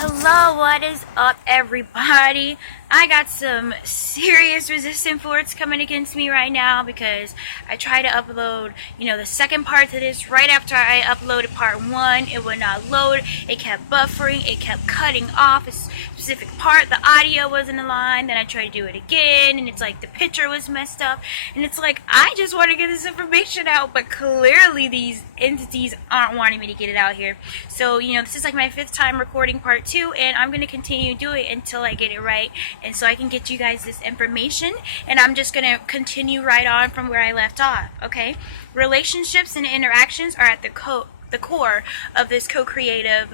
Hello, what is up, everybody? I got some serious resistant force coming against me right now because I tried to upload, the second part to this right after I uploaded part one. It would not load. It kept buffering. It kept cutting off a specific part. The audio wasn't aligned. Then I tried to do it again, and it's like the picture was messed up. And it's like, I just want to get this information out, but clearly these entities aren't wanting me to get it out here. So, this is like my 5th time recording part 2, and I'm going to continue doing it until I get it right, and so I can get you guys this information, and I'm just going to continue right on from where I left off, okay? Relationships and interactions are at the core of this co-creative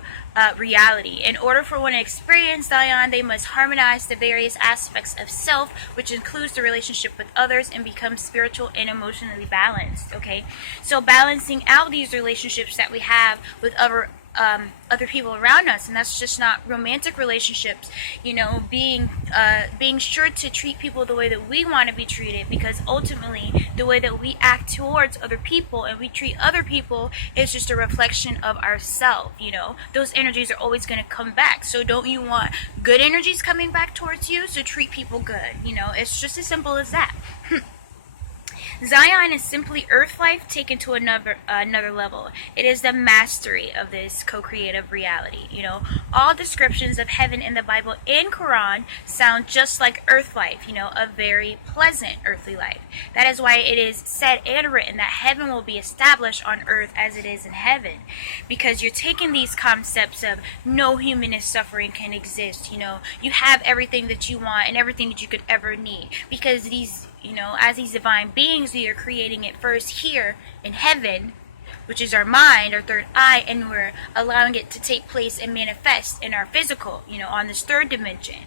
reality. In order for one to experience Zion, they must harmonize the various aspects of self, which includes the relationship with others, and become spiritual and emotionally balanced, okay? So balancing out these relationships that we have with other people around us, and that's just not romantic relationships, being sure to treat people the way that we want to be treated, because ultimately the way that we act towards other people and we treat other people is just a reflection of ourselves. Those energies are always going to come back. So don't you want good energies coming back towards you? So treat people good. It's just as simple as that. Zion is simply earth life taken to another level. It is the mastery of this co-creative reality. All descriptions of heaven in the Bible and Quran sound just like earth life, a very pleasant earthly life. That is why it is said and written that heaven will be established on earth as it is in heaven. Because you're taking these concepts of no human suffering can exist. You have everything that you want and everything that you could ever need. Because these as these divine beings, we are creating it first here in heaven, which is our mind, our third eye, and we're allowing it to take place and manifest in our physical, on this third dimension.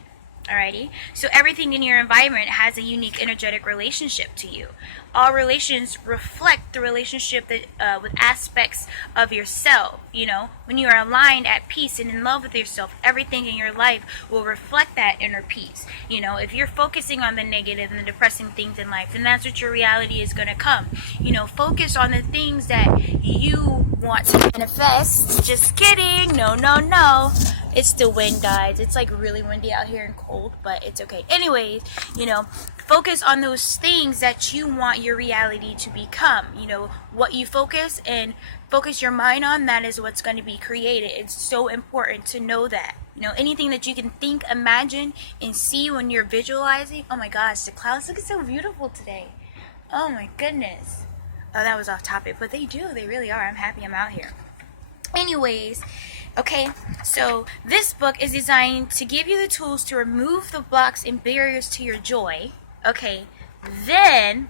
Alrighty? So everything in your environment has a unique energetic relationship to you. All relations reflect the relationship that, with aspects of yourself. When you are aligned at peace and in love with yourself, everything in your life will reflect that inner peace. If you're focusing on the negative and the depressing things in life, then that's what your reality is going to come. Focus on the things that you want to manifest. Just kidding. No. It's the wind, guys. It's like really windy out here and cold, but it's okay. Anyways, focus on those things that you want your reality to become. What you focus your mind on, that is what's going to be created. It's so important to know that. Anything that you can think, imagine, and see when you're visualizing. Oh my gosh, the clouds look so beautiful today. Oh my goodness. Oh, that was off topic, but they really are. I'm happy I'm out here. Anyways, okay, so this book is designed to give you the tools to remove the blocks and barriers to your joy. Okay, then,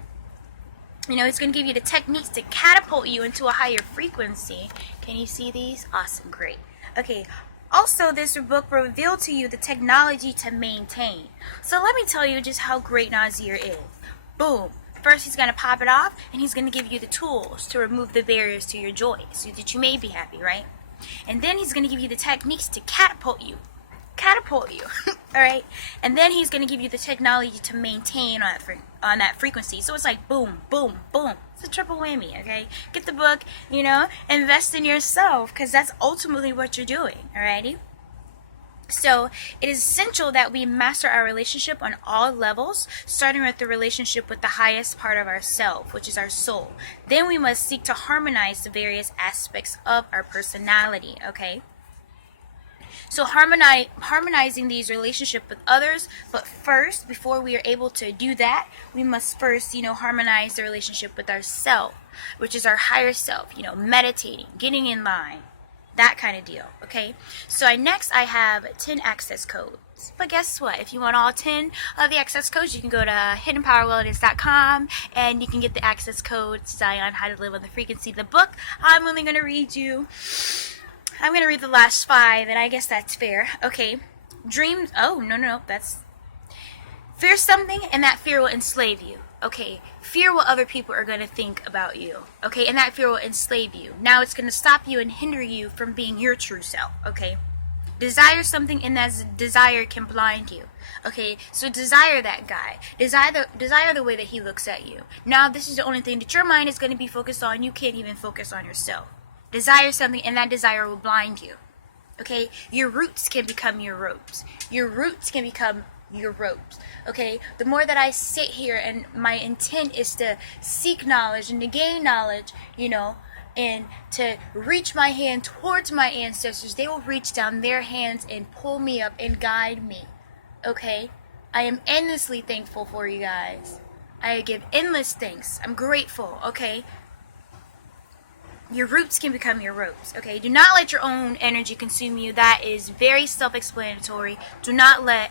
it's going to give you the techniques to catapult you into a higher frequency. Can you see these? Awesome, great. Okay, also this book will reveal to you the technology to maintain. So let me tell you just how great Naazir is. Boom. First, he's going to pop it off, and he's going to give you the tools to remove the barriers to your joy so that you may be happy, right? And then he's going to give you the techniques to catapult you. Alright? And then he's going to give you the technology to maintain on that frequency. So it's like boom, boom, boom. It's a triple whammy, okay? Get the book, invest in yourself, because that's ultimately what you're doing, alrighty? So it is essential that we master our relationship on all levels, starting with the relationship with the highest part of ourself, which is our soul. Then we must seek to harmonize the various aspects of our personality, okay? So harmonizing these relationships with others, but first, before we are able to do that, we must first, harmonize the relationship with ourself, which is our higher self, meditating, getting in line. That kind of deal, okay? So next I have 10 access codes. But guess what? If you want all 10 of the access codes, you can go to hiddenpowerwellness.com and you can get the access codes Zion, How to Live on the Frequency. The book, I'm only going to read the last 5, and I guess that's fair. Okay. Dreams, no, that's... Fear something, and that fear will enslave you. Okay, fear what other people are going to think about you. Okay, and that fear will enslave you. Now it's going to stop you and hinder you from being your true self. Okay, desire something, and that desire can blind you. Okay, so desire that guy. Desire the way that he looks at you. Now this is the only thing that your mind is going to be focused on. You can't even focus on yourself. Desire something, and that desire will blind you. Okay, your roots can become your ropes. Your roots can become your ropes. Okay, the more that I sit here and my intent is to seek knowledge and to gain knowledge, and to reach my hand towards my ancestors, they will reach down their hands and pull me up and guide me. Okay, I am endlessly thankful for you guys. I give endless thanks. I'm grateful. Okay, your roots can become your ropes. Okay, do not let your own energy consume you. That is very self-explanatory. Do not let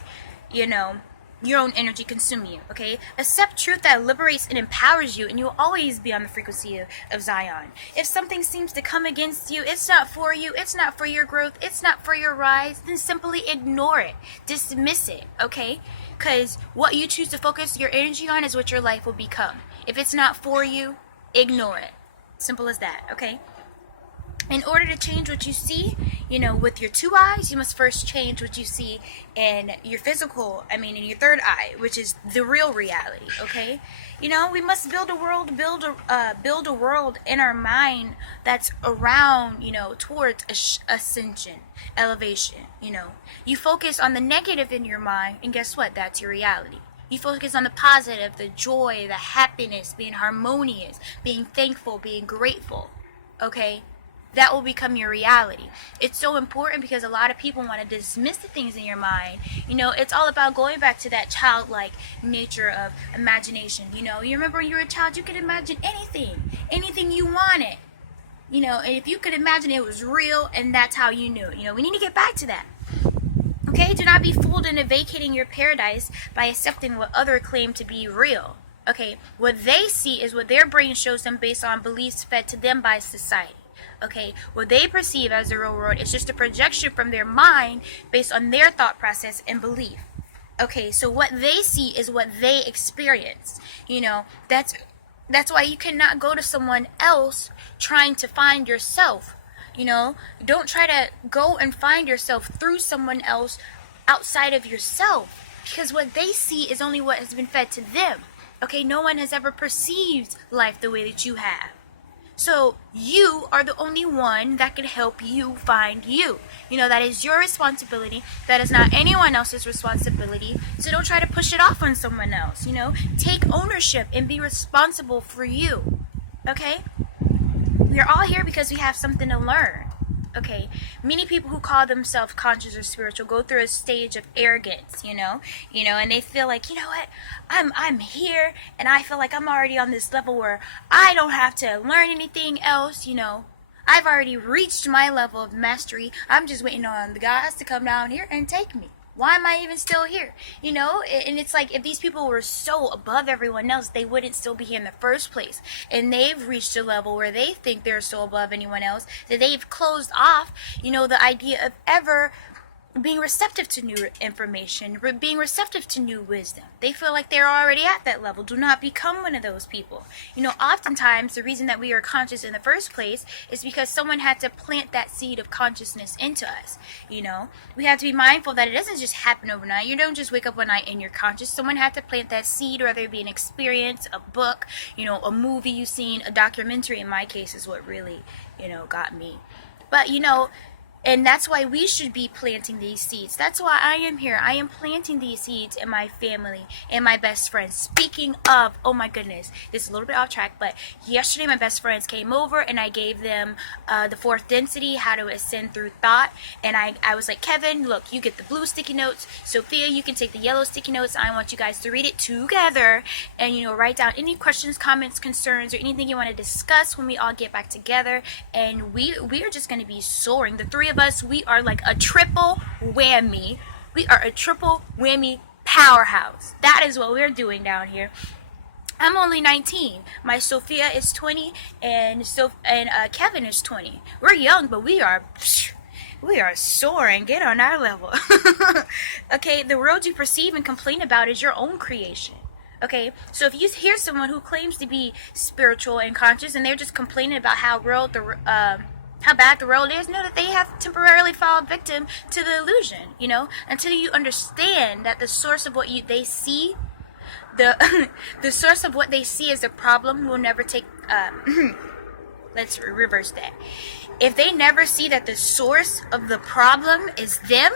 your own energy consume you. Okay, accept truth that liberates and empowers you, and you'll always be on the frequency of Zion. If something seems to come against you, it's not for you, it's not for your growth, it's not for your rise, then simply ignore it, dismiss it. Okay, because what you choose to focus your energy on is what your life will become. If it's not for you, ignore it. Simple as that. Okay, in order to change what you see, with your two eyes, you must first change what you see in your in your third eye, which is the real reality. Okay, we must build a world in our mind that's around, towards ascension, elevation. You focus on the negative in your mind, and guess what? That's your reality. You focus on the positive, the joy, the happiness, being harmonious, being thankful, being grateful. Okay? That will become your reality. It's so important because a lot of people want to dismiss the things in your mind. It's all about going back to that childlike nature of imagination. You remember when you were a child, you could imagine anything you wanted. And if you could imagine it was real, and that's how you knew it. We need to get back to that. Okay, do not be fooled into vacating your paradise by accepting what others claim to be real. Okay, what they see is what their brain shows them based on beliefs fed to them by society. Okay, what they perceive as the real world is just a projection from their mind based on their thought process and belief. Okay, so what they see is what they experience. That's why you cannot go to someone else trying to find yourself. Don't try to go and find yourself through someone else outside of yourself, because what they see is only what has been fed to them. Okay, no one has ever perceived life the way that you have. So you are the only one that can help you find you. That is your responsibility. That is not anyone else's responsibility. So don't try to push it off on someone else. Take ownership and be responsible for you. Okay? We are all here because we have something to learn. Okay, many people who call themselves conscious or spiritual go through a stage of arrogance, and they feel like, what, I'm here, and I feel like I'm already on this level where I don't have to learn anything else. I've already reached my level of mastery. I'm just waiting on the guys to come down here and take me. Why am I even still here? And it's like, if these people were so above everyone else, they wouldn't still be here in the first place. And they've reached a level where they think they're so above anyone else that they've closed off, the idea of ever being receptive to new information, being receptive to new wisdom. They feel like they're already at that level. Do not become one of those people. Oftentimes the reason that we are conscious in the first place is because someone had to plant that seed of consciousness into us. We have to be mindful that it doesn't just happen overnight. You don't just wake up one night and you're conscious. Someone had to plant that seed, whether it be an experience, a book, a movie you've seen, a documentary. In my case is what really, got me. But, and that's why we should be planting these seeds. That's why I am here. I am planting these seeds in my family and my best friends. Speaking of, oh my goodness, this is a little bit off track, but yesterday my best friends came over and I gave them the fourth density, how to ascend through thought. And I was like, Kevin, look, you get the blue sticky notes. Sophia, you can take the yellow sticky notes. I want you guys to read it together and, write down any questions, comments, concerns, or anything you want to discuss when we all get back together. And we are just going to be soaring. The three of us, we are like a triple whammy. We are a triple whammy powerhouse. That is what we're doing down here. I'm only 19. My Sophia is 20, and Kevin is 20. We're young, but we are soaring. Get on our level. Okay, the world you perceive and complain about is your own creation. Okay, so if you hear someone who claims to be spiritual and conscious, and they're just complaining about how bad the world is, know that they have temporarily fallen victim to the illusion. Until you understand that the source of what they see, the source of what they see as a problem will never take. Let's reverse that. if they never see that the source of the problem is them,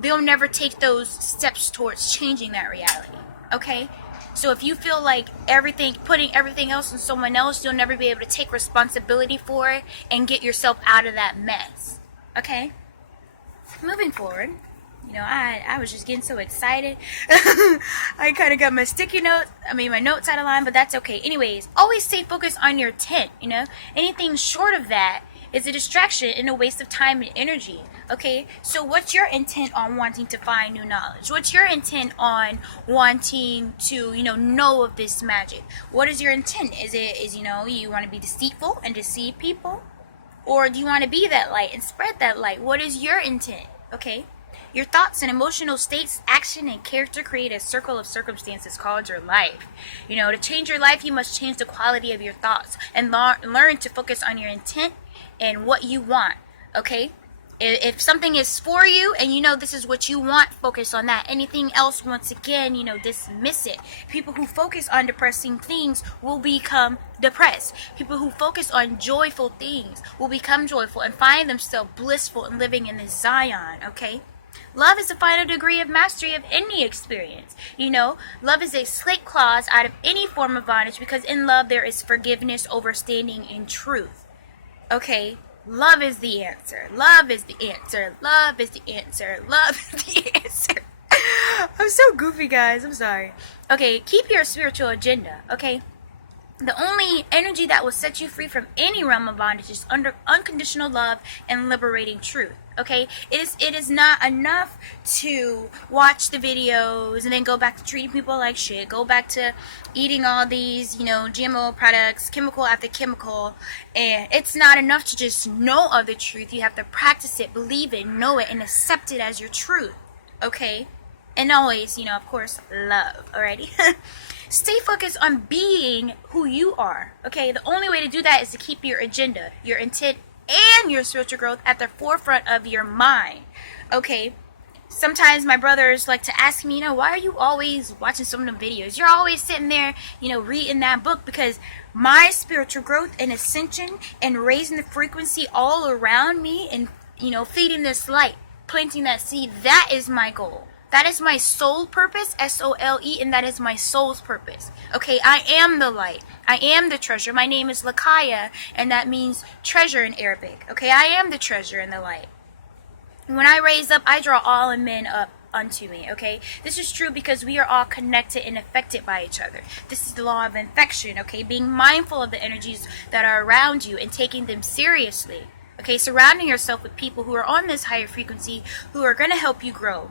they'll never take those steps towards changing that reality. Okay? So if you feel like putting everything else on someone else, you'll never be able to take responsibility for it and get yourself out of that mess. Okay? Moving forward. I was just getting so excited. I kind of got my my notes out of line, but that's okay. Anyways, always stay focused on your intent, Anything short of that is a distraction and a waste of time and energy, okay? So what's your intent on wanting to find new knowledge? What's your intent on wanting to, know of this magic? What is your intent? You want to be deceitful and deceive people? Or do you want to be that light and spread that light? What is your intent, okay? Your thoughts and emotional states, action, and character create a circle of circumstances called your life. To change your life, you must change the quality of your thoughts and learn to focus on your intent and what you want, okay? If something is for you and this is what you want, focus on that. Anything else, once again, dismiss it. People who focus on depressing things will become depressed. People who focus on joyful things will become joyful and find themselves blissful and living in this Zion, okay? Love is the final degree of mastery of any experience. Love is a slate clause out of any form of bondage, because in love there is forgiveness, overstanding, and truth. Okay? Love is the answer. Love is the answer. Love is the answer. Love is the answer. I'm so goofy, guys. I'm sorry. Okay, keep your spiritual agenda, okay? The only energy that will set you free from any realm of bondage is under unconditional love and liberating truth. Okay, it is not enough to watch the videos and then go back to treating people like shit. Go back to eating all these, GMO products, chemical after chemical, and it's not enough to just know of the truth. You have to practice it, believe it, know it, and accept it as your truth. Okay, and always, of course, love. Alrighty. Stay focused on being who you are. Okay, the only way to do that is to keep your agenda, your intent, and your spiritual growth at the forefront of your mind. Okay, sometimes my brothers like to ask me, why are you always watching some of them videos? You're always sitting there, reading that book. Because my spiritual growth and ascension and raising the frequency all around me and, feeding this light, planting that seed, that is my goal. That is my soul purpose, S-O-L-E, and that is my soul's purpose. Okay, I am the light. I am the treasure. My name is Lakaya, and that means treasure in Arabic. Okay, I am the treasure and the light. When I raise up, I draw all men up unto me, okay? This is true because we are all connected and affected by each other. This is the law of infection, okay? Being mindful of the energies that are around you and taking them seriously. Okay, surrounding yourself with people who are on this higher frequency, who are going to help you grow.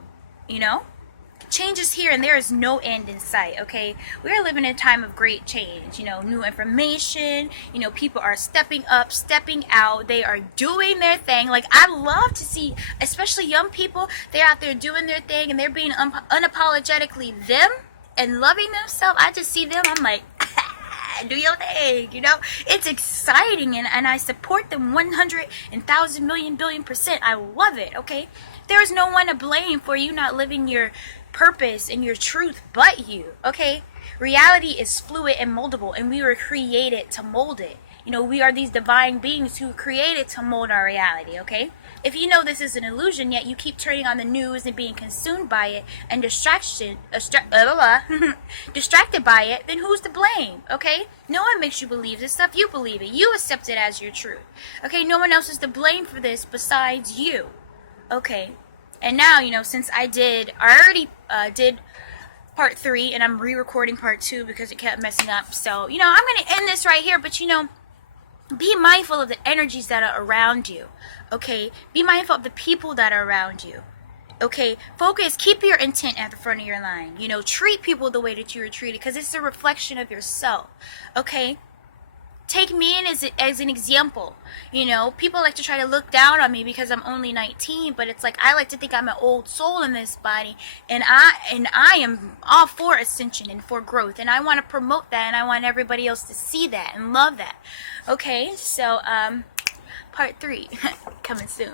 Change is here and there is no end in sight, okay? We are living in a time of great change, new information, people are stepping up, stepping out, they are doing their thing. Like, I love to see, especially young people, they're out there doing their thing and they're being unapologetically them and loving themselves. I just see them, I'm like, do your thing, It's exciting and I support them 100,000 million billion %. I love it, okay? There is no one to blame for you not living your purpose and your truth but you, okay? Reality is fluid and moldable, and we were created to mold it. We are these divine beings who created to mold our reality, okay? If you know this is an illusion, yet you keep turning on the news and being consumed by it and distracted by it, then who's to blame, okay? No one makes you believe this stuff. You believe it. You accept it as your truth, okay? No one else is to blame for this besides you, okay? And now, since I already did part 3, and I'm re-recording part 2 because it kept messing up. So, I'm going to end this right here, but, be mindful of the energies that are around you, okay? Be mindful of the people that are around you, okay? Focus, keep your intent at the front of your line. Treat people the way that you are treated, because it's a reflection of yourself, okay? Take me in as an example. People like to try to look down on me because I'm only 19, but it's like I like to think I'm an old soul in this body, and I am all for ascension and for growth, and I want to promote that, and I want everybody else to see that and love that. Okay, so part 3 coming soon.